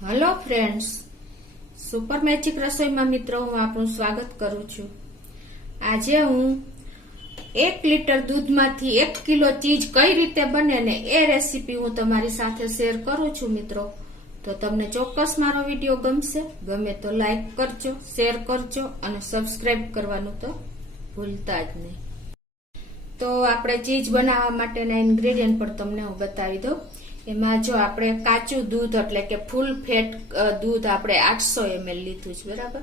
Hello friends, super magic રસોઈમાં મિત્રો હું આપનું સ્વાગત કરું છું। આજે હું 1 લીટર દૂધમાંથી 1 કિલો ચીઝ કઈ રીતે બને ને એ રેસીપી હું તમારી સાથે શેર કરું છું મિત્રો। તો તમને ચોક્કસ મારો વિડીયો ગમશે, ગમે તો લાઈક કરજો, શેર કરજો અને સબસ્ક્રાઇબ કરવાનું તો ભૂલતા જ નહીં। તો આપણે ચીઝ બનાવવા માટેના ઇન્ગ્રેડિયન્ટ પણ તમને હું બતાવી દઉં। એમાં જો આપણે કાચું દૂધ એટલે કે ફૂલ ફેટ દૂધ આપણે 800 ml લીધું છે, બરાબર।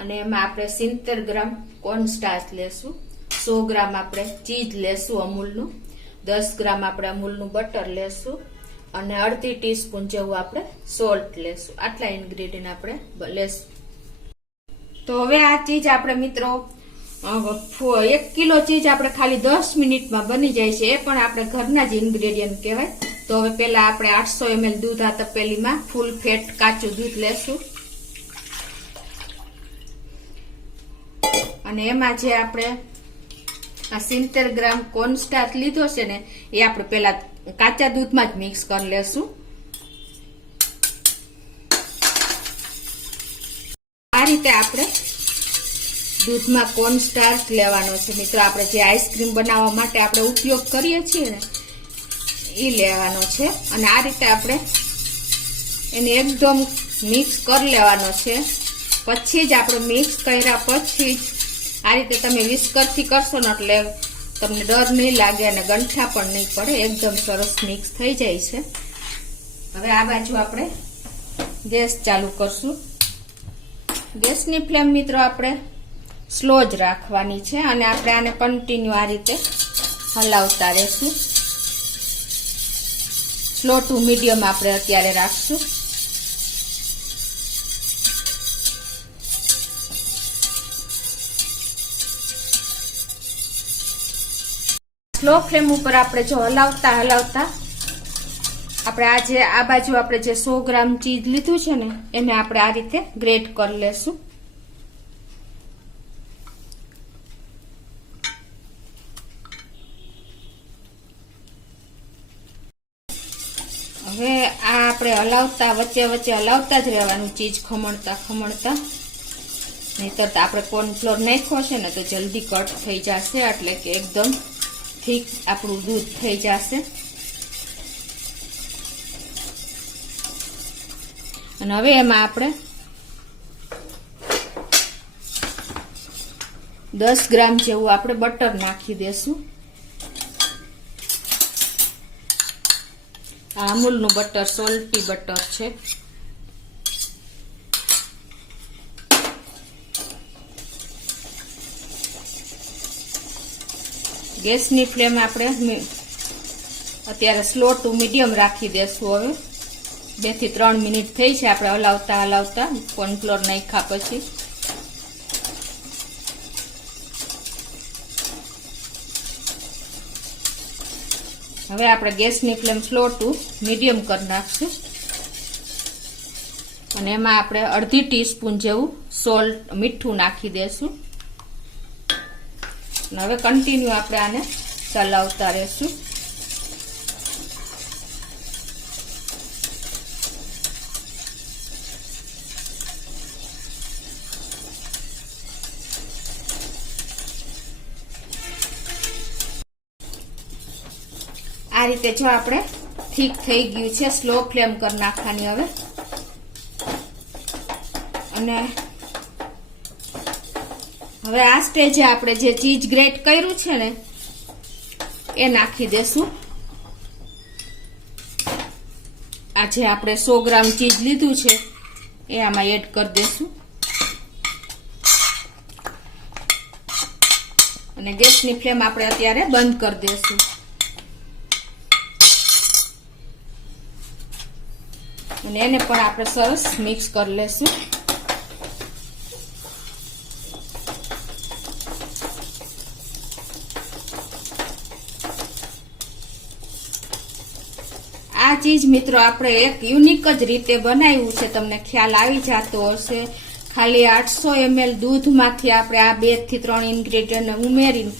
અને એમાં આપણે 70 ગ્રામ કોર્ન સ્ટાર્ચ લેશું, 100 ગ્રામ આપણે ચીઝ લેશું અમૂલનું, 10 ગ્રામ આપણે અમૂલનું બટર લેશું અને અડધી ટીસ્પૂન જેવું આપણે સોલ્ટ લેશું। આટલા ઇન્ગ્રેડિયન્ટ આપણે લેશું। તો હવે આ ચીઝ આપણે મિત્રો 1 કિલો ચીઝ આપણે ખાલી 10 મિનિટમાં બની જાય છે, એ પણ આપણે ઘરના જ ઇન્ગ્રેડિયન્ટ કહેવાય। તો હવે પેલા આપણે 800 ml દૂધ આ તપેલીમાં ફૂલ ફેટ કાચું દૂધ લેશું અને એમાં જે આપણે આ 70 ગ્રામ કોર્ન સ્ટાર્ચ લીધો છે ને એ આપણે પેલા કાચા દૂધમાં જ મિક્સ કરી લેશું। આ રીતે આપણે દૂધમાં કોર્ન સ્ટાર્ચ લેવાનો છે મિત્રો। આપણે જે આઈસ્ક્રીમ બનાવવા માટે આપણે ઉપયોગ કરીએ છીએ ને એ લેવાનો છે અને આ રીતે આપણે એને એકદમ મિક્સ કરી લેવાનો છે। પછી જ આપણે મિક્સ કર્યા પછી જ આ રીતે તમે વિસ્કરથી કરશો ને એટલે તમને ડર નહીં લાગે અને ગંઠા પણ નહીં પડે, એકદમ સરસ મિક્સ થઈ જાય છે। હવે આ બાજુ આપણે ગેસ ચાલુ કરશું। ગેસની ફ્લેમ મિત્રો આપણે સ્લો જ રાખવાની છે અને આપણે આને કન્ટિન્યુ આ રીતે હલાવતા રહેશું। સ્લો ટુ મીડિયમ આપણે અત્યારે રાખશું। સ્લો ફ્લેમ ઉપર આપણે જો હલાવતા આપણે આ બાજુ આપણે જે 100 ગ્રામ ચીઝ લીધું છે ને એને આપણે આ રીતે ગ્રેટ કરી લેશું। હવે આ આપણે હલાવતા વચ્ચે હલાવતા જ રહેવાનું, ચીઝ ખમણતા નહીતર આપણે કોર્નફ્લોર નાખ્યો છે ને તો જલ્દી કટ થઈ જશે, એટલે કે એકદમ ઠીક આપણું દૂધ થઈ જશે। અને હવે એમાં આપણે 10 ગ્રામ જેવું આપણે બટર નાખી દેશું। આ અમૂલનું બટર સોલ્ટી બટર છે। ગેસની ફ્લેમ આપણે અત્યારે સ્લો ટુ મીડિયમ રાખી દેશું। હવે 2 થી 3 મિનિટ થઈ છે આપણે હલાવતા કોર્નફ્લોર નાખ્યા પછી। હવે આપણે ગેસની ફ્લેમ સ્લો ટુ મીડિયમ કરી નાખશું અને એમાં આપણે અડધી ટીસ્પૂન જેવું મીઠું નાખી દેશું અને હવે કન્ટિન્યુ આપણે આને ચલાવતા રહેશું। આ રીતે જો આપણે ઠીક થઈ ગયું છે, સ્લો ફ્લેમ કરી નાખવાની હવે અને હવે આ સ્ટેજે આપણે જે ચીઝ ગ્રેટ કર્યું છે ને એ નાખી દેશું। આ જે આપણે 100 ગ્રામ ચીઝ લીધું છે એ આમાં એડ કરી દેશું અને ગેસની ફ્લેમ આપણે અત્યારે બંધ કરી દેશું અને એને પણ આપણે સરસ મિક્સ કરી લેશું। આ ચીજ મિત્રો આપણે એક યુનિક જ રીતે બનાવ્યું છે, તમને ખ્યાલ આવી જતો હશે। ખાલી 800 ml દૂધમાંથી આપણે આ 2 થી 3 ઇન્ગ્રેડિયન્ટ ઉમેરીને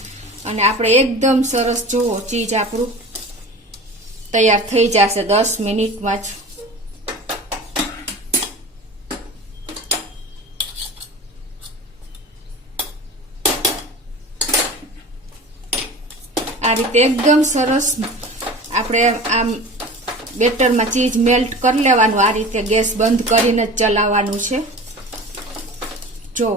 અને આપણે એકદમ સરસ જોવો ચીજ આપણું તૈયાર થઈ જશે 10 મિનિટમાં જ। આ રીતે એકદમ સરસ આપણે આમ બેટરમાં ચીઝ મેલ્ટ કરી લેવાનું. આ રીતે ગેસ બંધ કરીને જ ચલાવવાનું છે. જો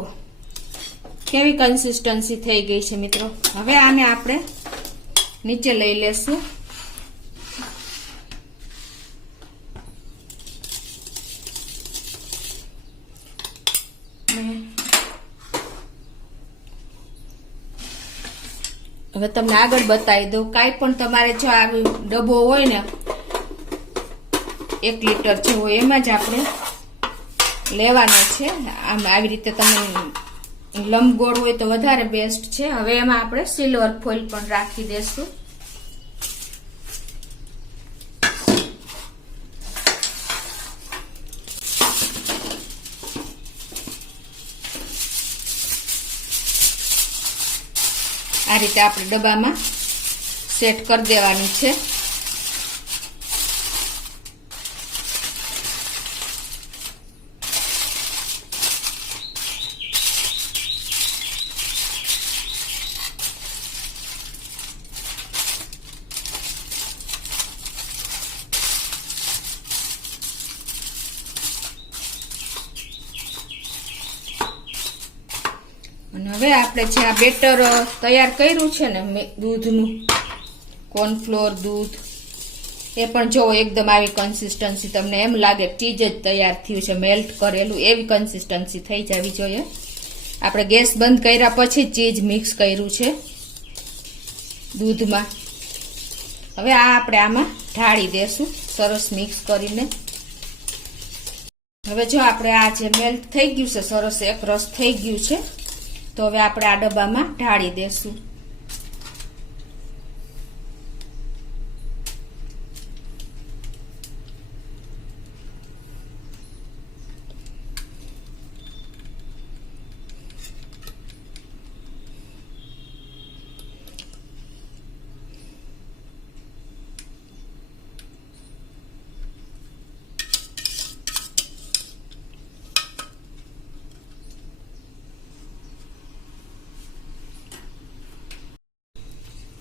કેવી કન્સિસ્ટન્સી થઈ ગઈ છે મિત્રો. હવે આને આપણે નીચે લઈ લેશું. હવે તમને આગળ બતાવી દઉં. કાંઈ પણ તમારે જો આ ડબ્બો હોય ને 1 લીટર જેવો, એમાં જ આપણે લેવાનો છે. આમ આવી રીતે તમે લંબગોળ હોય તો વધારે બેસ્ટ છે. હવે એમાં આપણે સિલ્વર ફોઇલ પણ રાખી દેશું. આ રીતે આપણે ડબ્બામાં સેટ કરી દેવાની છે. અને હવે આપણે જે આ બેટર તૈયાર કર્યું છે ને દૂધનું, કોર્નફ્લોર દૂધ, એ પણ જો એકદમ આવી કન્સિસ્ટન્સી, તમને એમ લાગે ચીજ જ તૈયાર થયું છે, મેલ્ટ કરેલું, એવી કન્સિસ્ટન્સી થઈ જવી જોઈએ. આપણે ગેસ બંધ કર્યા પછી ચીજ મિક્સ કર્યું છે દૂધમાં. હવે આ આપણે આમાં ઢાળી દેશું સરસ મિક્સ કરીને. હવે જો આપણે આ જે મેલ્ટ થઈ ગયું છે, સરસ એક રસ થઈ ગયું છે, તો હવે આપણે આ ડબ્બામાં ઢાળી દેશું.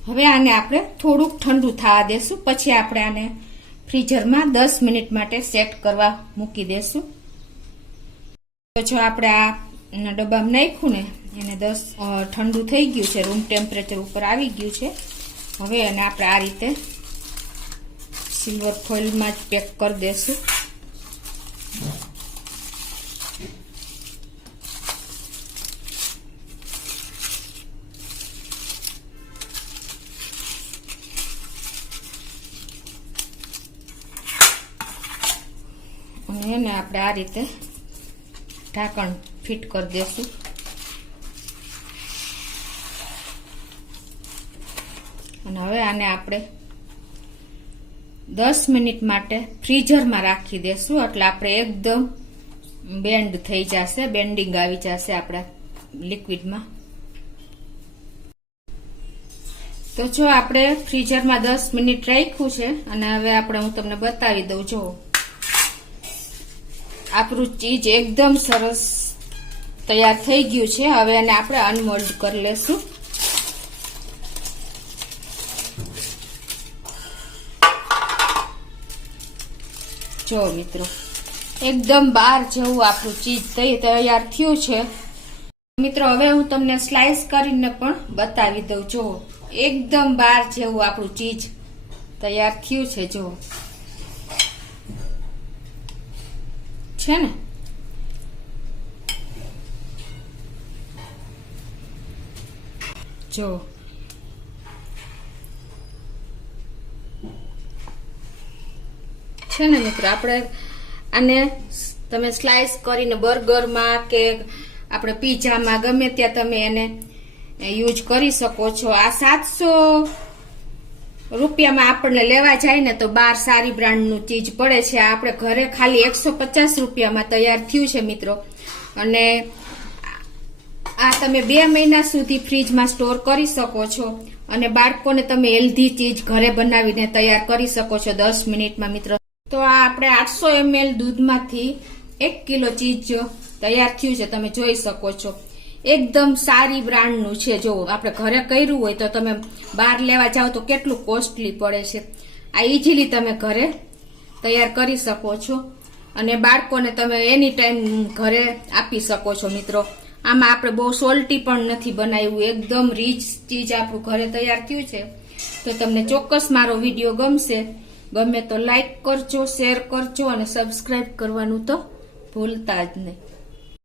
હવે આને આપણે થોડુંક ઠંડુ થવા દેશું. પછી આપણે આને ફ્રીઝરમાં 10 મિનિટ માટે સેટ કરવા મૂકી દેશું. તો જો આપણે આ ડબ્બામાં નાખ્યું ને, એને ઠંડુ થઈ ગયું છે, રૂમ ટેમ્પરેચર ઉપર આવી ગયું છે. હવે એને આપણે આ રીતે સિલ્વર ફોઇલમાં જ પેક કરી દેશું. એને આપણે આ રીતે ઢાંકણ ફિટ કરી દેશું. અને હવે આને આપણે 10 મિનિટ માટે ફ્રીઝરમાં રાખી દેશું. એટલે આપણે એકદમ બેન્ડ થઈ જશે, બેન્ડિંગ આવી જશે આપણા લિક્વિડમાં. તો જો આપણે ફ્રીઝરમાં 10 મિનિટ રાખ્યું છે, અને હવે આપણે હું તમને બતાવી દઉં. જો આપણું ચીજ એકદમ સરસ તૈયાર થઈ ગયું છે. હવે એને આપણે અનમોલ્ડ કરી લેશું. જો મિત્રો, એકદમ બાર જેવું આપણું ચીજ તૈયાર થયું છે. મિત્રો હવે હું તમને સ્લાઇસ કરીને પણ બતાવી દઉં. જો એકદમ બાર જેવું આપણું ચીજ તૈયાર થયું છે. જો છે ને, જો છે ને મિત્રો, આપણે આને તમે સ્લાઇસ કરીને બર્ગરમાં કે આપણે પીઝામાં ગમે ત્યાં તમે એને યુઝ કરી શકો છો. આ 700 રૂપિયામાં આપણને લેવા જાય ને તો બહાર સારી બ્રાન્ડનું ચીજ પડે છે. આપણે ઘરે ખાલી 150 રૂપિયામાં તૈયાર થયું છે મિત્રો. અને આ તમે 2 મહિના સુધી ફ્રીજમાં સ્ટોર કરી શકો છો. અને બાળકોને તમે હેલ્ધી ચીજ ઘરે બનાવીને તૈયાર કરી શકો છો 10 મિનિટમાં મિત્રો. તો આ આપણે 800 ml દૂધમાંથી 1 કિલો ચીજ તૈયાર થયું છે, તમે જોઈ શકો છો. એકદમ સારી બ્રાન્ડનું છે. જો આપણે ઘરે કર્યું હોય તો તમે બહાર લેવા જાઓ તો કેટલું કોસ્ટલી પડે છે. આ ઇઝીલી તમે ઘરે તૈયાર કરી શકો છો અને બાળકોને તમે એની ટાઈમ ઘરે આપી શકો છો મિત્રો. આમાં આપણે બહુ સોલ્ટી પણ નથી બનાવ્યું, એકદમ રીચ ચીજ આપણું ઘરે તૈયાર થયું છે. તો તમને ચોક્કસ મારો વિડીયો ગમશે. ગમે તો લાઈક કરજો, શેર કરજો અને સબસ્ક્રાઇબ કરવાનું તો ભૂલતા જ નહીં.